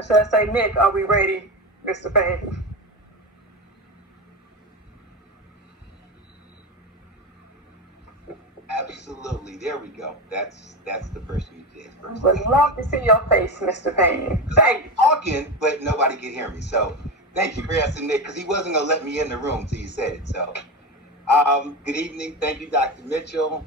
Or should I say, Nick, are we ready, Mr. Payne? Absolutely. There we go. That's the person you did first. Would love to see your face, Mr. Payne. Thank you. Talking, but nobody can hear me. So thank you for asking Nick, because he wasn't going to let me in the room until you said it. So good evening. Thank you, Dr. Mitchell.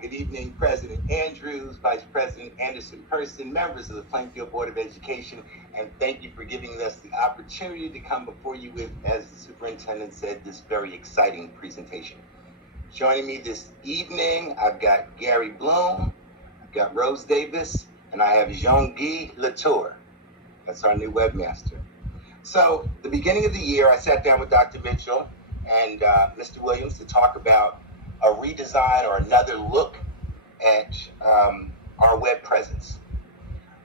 Good evening, President Andrews, Vice President Anderson-Person, members of the Plainfield Board of Education, and thank you for giving us the opportunity to come before you with, as the superintendent said, this very exciting presentation. Joining me this evening, I've got Gary Bloom, I've got Rose Davis, and I have Jean-Guy Latour. That's our new webmaster. So, the beginning of the year, I sat down with Dr. Mitchell and Mr. Williams to talk about a redesign or another look at our web presence.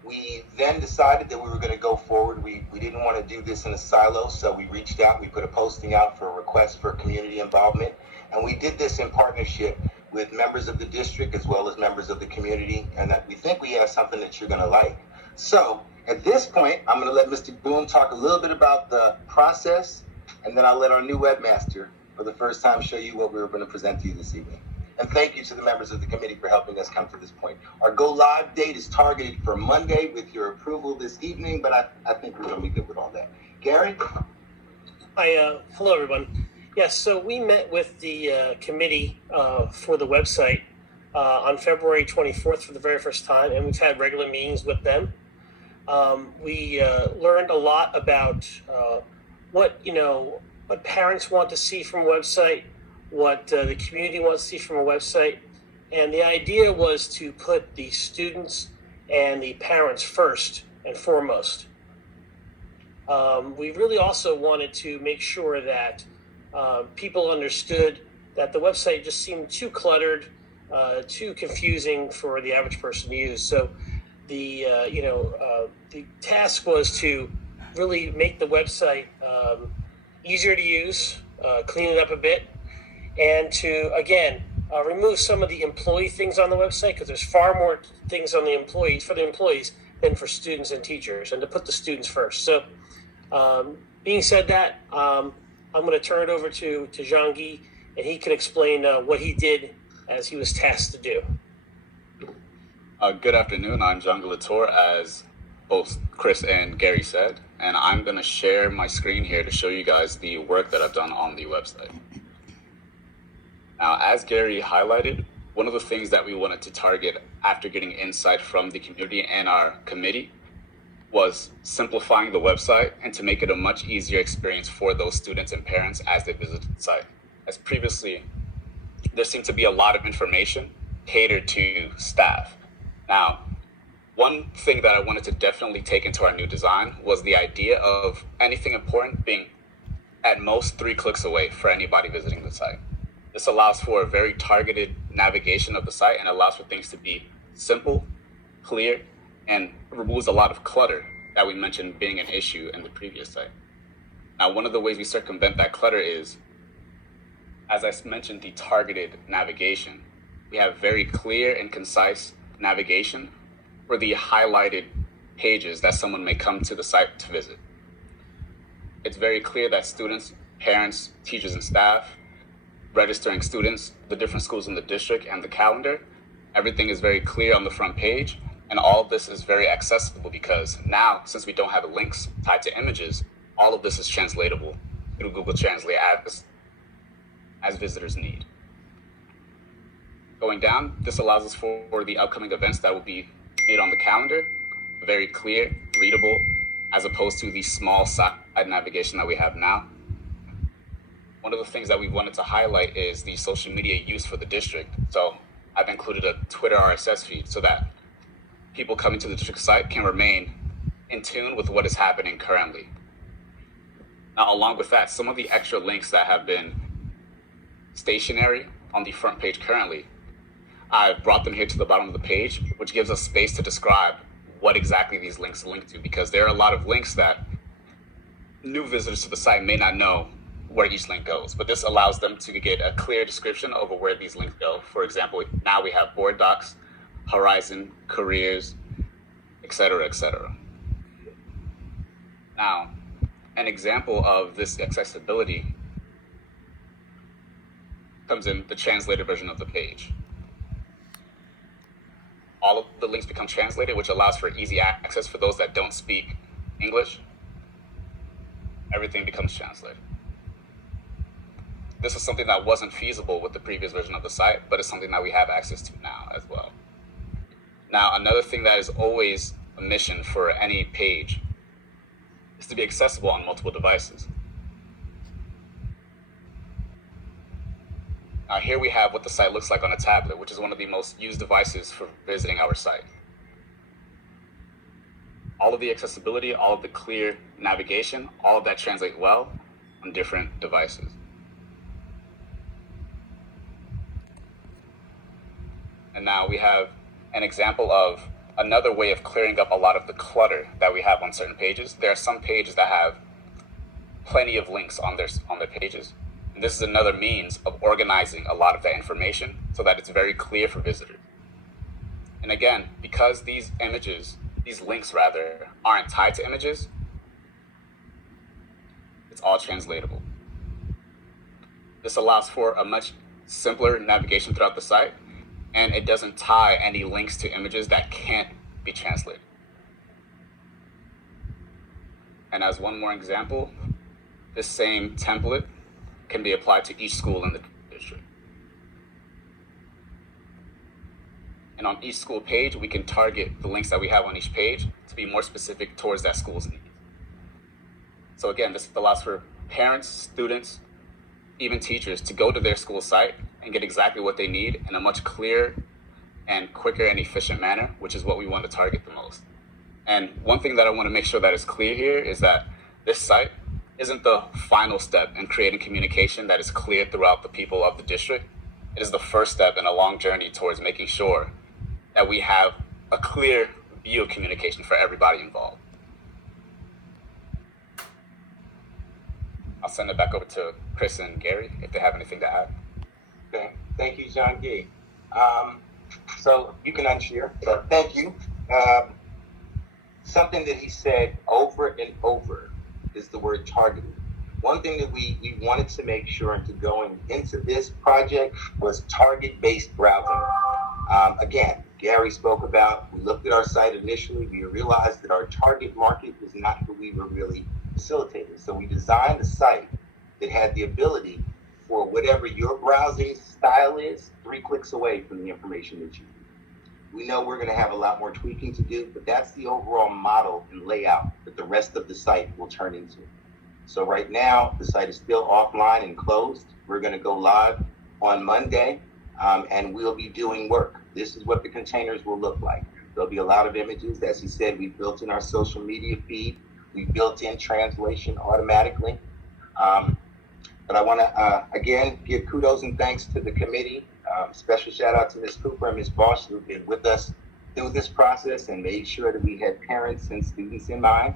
We then decided that we were going to go forward. We didn't want to do this in a silo, so we reached out. We put a posting out for a request for community involvement. And we did this in partnership with members of the district as well as members of the community, and that we think we have something that you're going to like. So at this point, I'm going to let Mr. Boom talk a little bit about the process, and then I'll let our new webmaster for the first time show you what we were going to present to you this evening. And thank you to the members of the committee for helping us come to this point. Our go live date is targeted for Monday with your approval this evening, but I think we're going to be good with all that. Gary? Hi, hello everyone. Yes, so we met with the committee for the website on February 24th for the very first time, and we've had regular meetings with them. We learned a lot about what parents want to see from a website, what the community wants to see from a website, and the idea was to put the students and the parents first and foremost. We really also wanted to make sure that people understood that the website just seemed too cluttered, too confusing for the average person to use. So the task was to really make the website easier to use, clean it up a bit, and to, again, remove some of the employee things on the website, because there's far more things on the employees than for students and teachers, and to put the students first. So being said that, I'm going to turn it over to Jean-Guy, and he can explain what he did as he was tasked to do. Good afternoon. I'm Jean-Guy Latour, as both Chris and Gary said, and I'm going to share my screen here to show you guys the work that I've done on the website. Now, as Gary highlighted, one of the things that we wanted to target after getting insight from the community and our committee was simplifying the website and to make it a much easier experience for those students and parents as they visit the site. As previously, there seemed to be a lot of information catered to staff. Now, one thing that I wanted to definitely take into our new design was the idea of anything important being at most 3 clicks away for anybody visiting the site. This allows for a very targeted navigation of the site and allows for things to be simple, clear, and removes a lot of clutter that we mentioned being an issue in the previous site. Now, one of the ways we circumvent that clutter is, as I mentioned, the targeted navigation. We have very clear and concise navigation for the highlighted pages that someone may come to the site to visit. It's very clear that students, parents, teachers, and staff, registering students, the different schools in the district, and the calendar, everything is very clear on the front page. And all of this is very accessible because now, since we don't have links tied to images, all of this is translatable through Google Translate as visitors need. Going down, this allows us for the upcoming events that will be made on the calendar, very clear, readable, as opposed to the small side navigation that we have now. One of the things that we wanted to highlight is the social media use for the district. So I've included a Twitter RSS feed so that people coming to the district site can remain in tune with what is happening currently. Now, along with that, some of the extra links that have been stationary on the front page currently, I've brought them here to the bottom of the page, which gives us space to describe what exactly these links link to, because there are a lot of links that new visitors to the site may not know where each link goes, but this allows them to get a clear description over where these links go. For example, now we have board docs, Horizon, careers, etc., etc. Now, an example of this accessibility comes in the translated version of the page. All of the links become translated, which allows for easy access for those that don't speak English. Everything becomes translated. This is something that wasn't feasible with the previous version of the site, but it's something that we have access to now as well. Now, another thing that is always a mission for any page is to be accessible on multiple devices. Now here we have what the site looks like on a tablet, which is one of the most used devices for visiting our site. All of the accessibility, all of the clear navigation, all of that translate well on different devices. And now we have an example of another way of clearing up a lot of the clutter that we have on certain pages. There are some pages that have plenty of links on their pages. And this is another means of organizing a lot of that information so that it's very clear for visitors. And again, because these links aren't tied to images, it's all translatable. This allows for a much simpler navigation throughout the site, and it doesn't tie any links to images that can't be translated. And as one more example, this same template can be applied to each school in the district. And on each school page, we can target the links that we have on each page to be more specific towards that school's needs. So again, this allows for parents, students, even teachers to go to their school site and get exactly what they need in a much clearer and quicker and efficient manner, which is what we want to target the most. And one thing that I want to make sure that is clear here is that this site isn't the final step in creating communication that is clear throughout the people of the district. It is the first step in a long journey towards making sure that we have a clear view of communication for everybody involved. I'll send it back over to Chris and Gary if they have anything to add. Okay, thank you, John Gee. So you can unshare, but thank you. Something that he said over and over is the word targeted. One thing that we wanted to make sure into going into this project was target-based browsing. Again, Gary spoke about, we looked at our site initially, we realized that our target market was not who we were really facilitating. So we designed a site that had the ability for whatever your browsing style is, 3 clicks away from the information that you need. We know we're going to have a lot more tweaking to do, but that's the overall model and layout that the rest of the site will turn into. So right now, the site is still offline and closed. We're going to go live on Monday, and we'll be doing work. This is what the containers will look like. There'll be a lot of images. As he said, we built in our social media feed. We built in translation automatically. But I want to, again, give kudos and thanks to the committee. Special shout out to Ms. Cooper and Ms. Bosch, who've been with us through this process and made sure that we had parents and students in mind.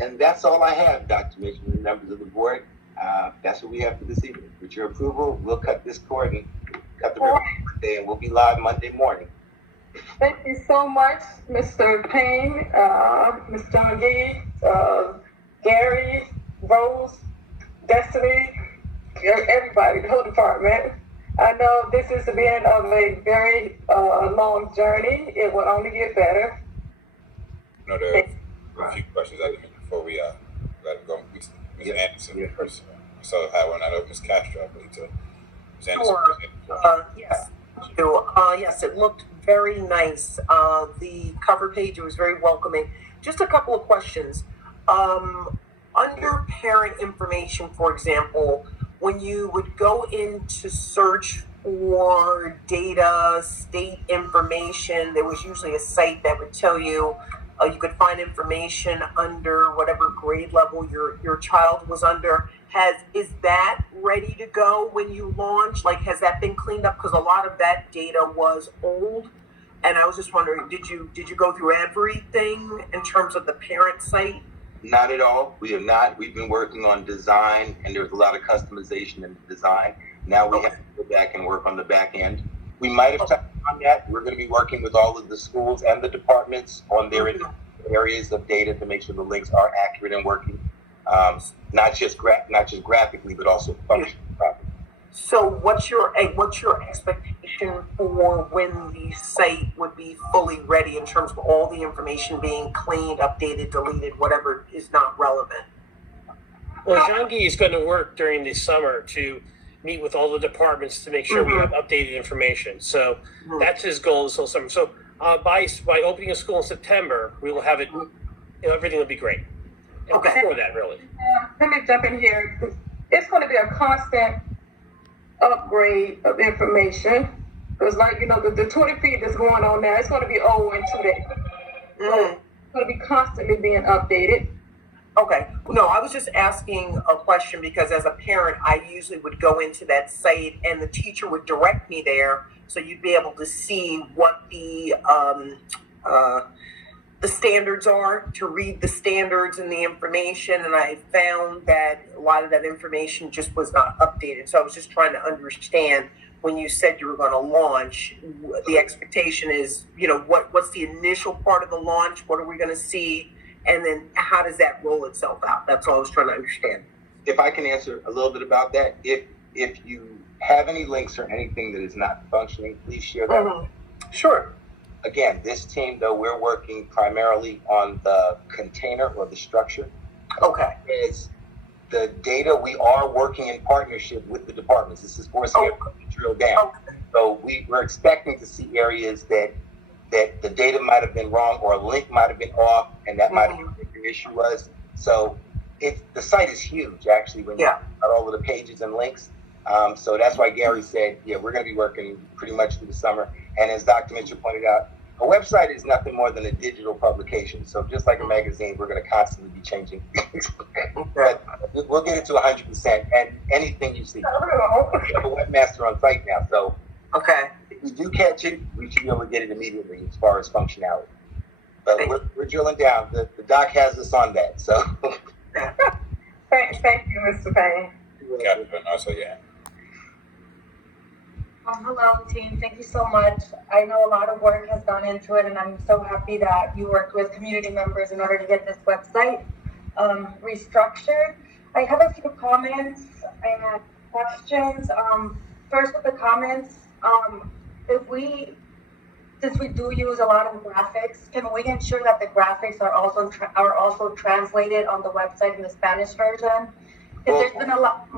And that's all I have, Dr. Mitchell and members of the board. That's what we have for this evening. With your approval, we'll cut this cord and cut the ribbon Monday, and we'll be live Monday morning. Thank you so much, Mr. Payne, Ms. John Gee, Gary, Rose, Destiny, everybody, the whole department. I know this is the beginning of a very long journey. It will only get better. No, there are a few questions I didn't before we let it go. Ms. Anderson first. So I had one. I know Ms. Castro, I believe, too. Ms. Anderson. Yes, thank you. Yes, it looked very nice. The cover page was very welcoming. Just a couple of questions. Under parent information, for example, when you would go in to search for data, state information, there was usually a site that would tell you you could find information under whatever grade level your child was under. Is that ready to go when you launch? Like, has that been cleaned up? Because a lot of that data was old. And I was just wondering, did you go through everything in terms of the parent site? Not at all. We have not. We've been working on design, and there's a lot of customization in the design. Now we have to go back and work on the back end. We might have touched on that. We're going to be working with all of the schools and the departments on their areas of data to make sure the links are accurate and working, not just graphically, but also functionally properly. So what's your expectation for when the site would be fully ready in terms of all the information being cleaned, updated, deleted, whatever is not relevant? Well, Jean-Guy is going to work during the summer to meet with all the departments to make sure we have updated information. So that's his goal this whole summer. So by opening a school in September, we will have it. Everything will be great. And before that, really. Let me jump in here. It's going to be a constant upgrade of information. Because, like, the 20 feet that's going on now, it's going to be old in 2 days. So it's going to be constantly being updated. Okay. No, I was just asking a question because as a parent, I usually would go into that site and the teacher would direct me there, so you'd be able to see what the standards are, to read the standards and the information. And I found that a lot of that information just was not updated. So I was just trying to understand, when you said you were going to launch, the expectation is, what's the initial part of the launch? What are we going to see? And then how does that roll itself out? That's all I was trying to understand. If I can answer a little bit about that, if you have any links or anything that is not functioning, please share that. Sure. Again, this team, though, we're working primarily on the container or the structure. Okay. It's the data. We are working in partnership with the departments. This is forcing everyone to drill down. Okay. So we're expecting to see areas that the data might have been wrong, or a link might have been off, and that might have been what the issue was. So the site is huge, actually, when you got all of the pages and links. So that's why Gary said, we're going to be working pretty much through the summer. And as Dr. Mitchell pointed out, a website is nothing more than a digital publication. So just like a magazine, we're going to constantly be changing things. But we'll get it to 100%. And anything you see, we have a webmaster on site now. So if we do catch it, we should be able to get it immediately as far as functionality. But we're drilling down. The doc has us on that. So Thank you, Mr. Payne. Captain, also, yeah. Hello, team. Thank you so much. I know a lot of work has gone into it, and I'm so happy that you worked with community members in order to get this website restructured. I have a few comments and questions. First, with the comments, since we do use a lot of graphics, can we ensure that the graphics are also translated on the website in the Spanish version? Because there's been a lot.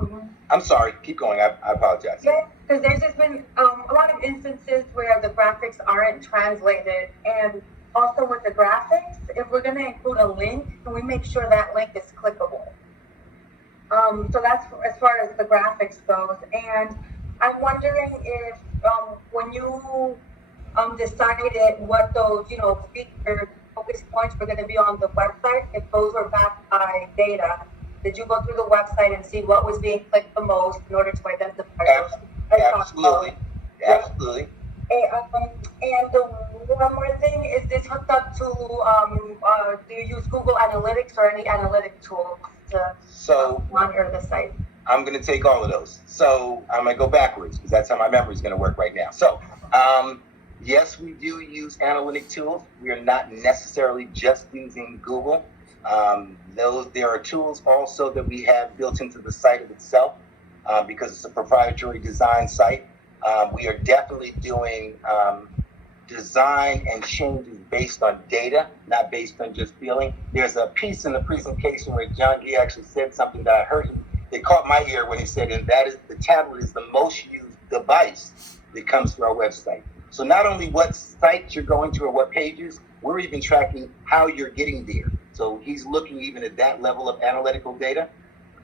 I'm sorry. Keep going. I apologize. Yeah, because there's just been a lot of instances where the graphics aren't translated, and also with the graphics, if we're going to include a link, can we make sure that link is clickable? So that's as far as the graphics goes. And I'm wondering if when you decided what those feature focus points were going to be on the website, if those were backed by data. Did you go through the website and see what was being clicked the most in order to identify those? Absolutely. Absolutely. And one more thing, is this hooked up to, do you use Google Analytics or any analytic tool to monitor the site? I'm going to take all of those. So I'm going to go backwards because that's how my memory is going to work right now. So yes, we do use analytic tools. We are not necessarily just using Google. There are tools also that we have built into the site itself because it's a proprietary design site. We are definitely doing design and changes based on data, not based on just feeling. There's a piece in the presentation where John Gee actually said something that I heard him. It caught my ear when he said, and that is the tablet is the most used device that comes to our website. So not only what sites you're going to or what pages, we're even tracking how you're getting there. So he's looking even at that level of analytical data.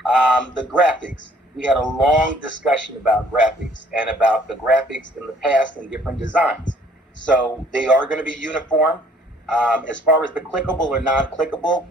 The graphics, we had a long discussion about graphics and about the graphics in the past and different designs. So they are going to be uniform. As far as the clickable or non-clickable,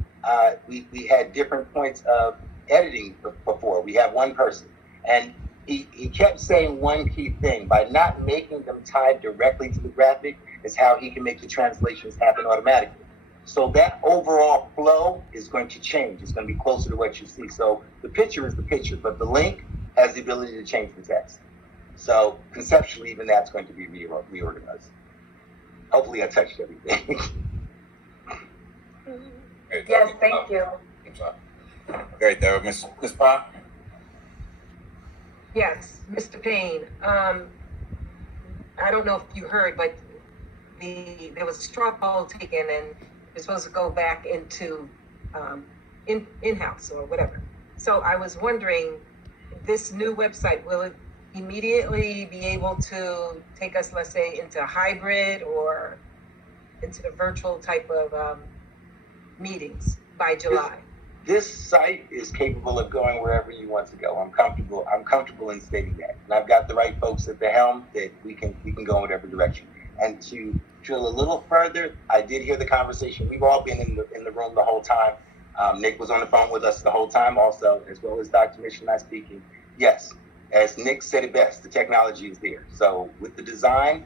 we had different points of editing before. We have one person. And he kept saying one key thing. By not making them tied directly to the graphic is how he can make the translations happen automatically. So that overall flow is going to change. It's going to be closer to what you see. So the picture is the picture, but the link has the ability to change the text. So conceptually, even that's going to be reorganized. Hopefully I touched everything. Okay, Yes, thank you. I'm sorry. Okay, there, Miss Pond. Yes, Mr. Payne. I don't know if you heard, but there was a straw poll taken, and we're supposed to go back into in-house or whatever. So I was wondering, this new website, will it immediately be able to take us, let's say, into hybrid or into the virtual type of meetings by July? This site is capable of going wherever you want to go. I'm comfortable in stating that. And I've got the right folks at the helm that we can go in whatever direction. And to drill a little further, I did hear the conversation. We've all been in the room the whole time. Nick was on the phone with us the whole time also, as well as Dr. Mitchell and I speaking. Yes, as Nick said it best, the technology is there. So with the design,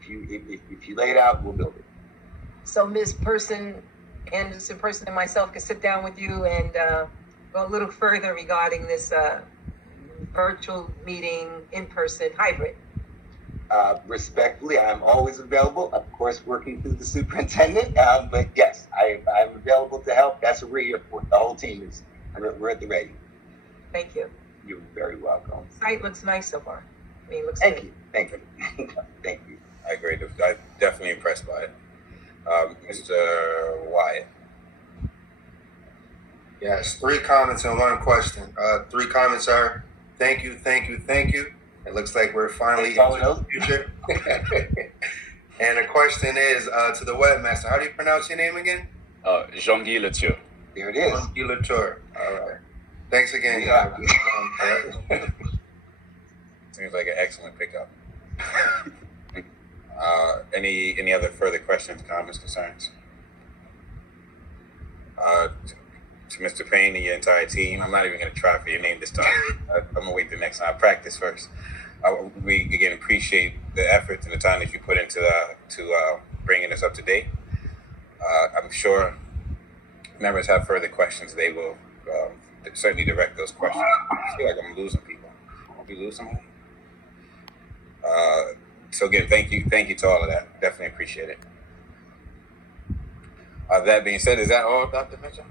if you lay it out, we'll build it. So Ms. Anderson Person and myself can sit down with you and go a little further regarding this virtual meeting, in-person, hybrid. Respectfully, I'm always available, of course, working through the superintendent, but yes, I'm available to help. That's what we're here for. The whole team we're at the ready. Thank you. You're very welcome. Site looks nice so far. I mean, it looks Thank good. you. Thank you. Thank you. I agree. I'm definitely impressed by it. Mr. Wyatt. Yes, 3 comments and 1 question. 3 comments are thank you. It looks like we're finally into the future. And the question is to the webmaster. How do you pronounce your name again? Jean-Guy Letieu. There it is. Jean-Guy Latour. All right. Thanks again. Yeah. Seems like an excellent pickup. Any other further questions, comments, concerns? To Mr. Payne and your entire team, I'm not even going to try for your name this time. I'm going to wait the next time. I practice first. We again appreciate the efforts and the time that you put into bringing us up to date. I'm sure members have further questions. They will certainly direct those questions. I feel like I'm losing people. I'll be losing them. So again, thank you to all of that. Definitely appreciate it. That being said, is that all, Dr. Mitchell?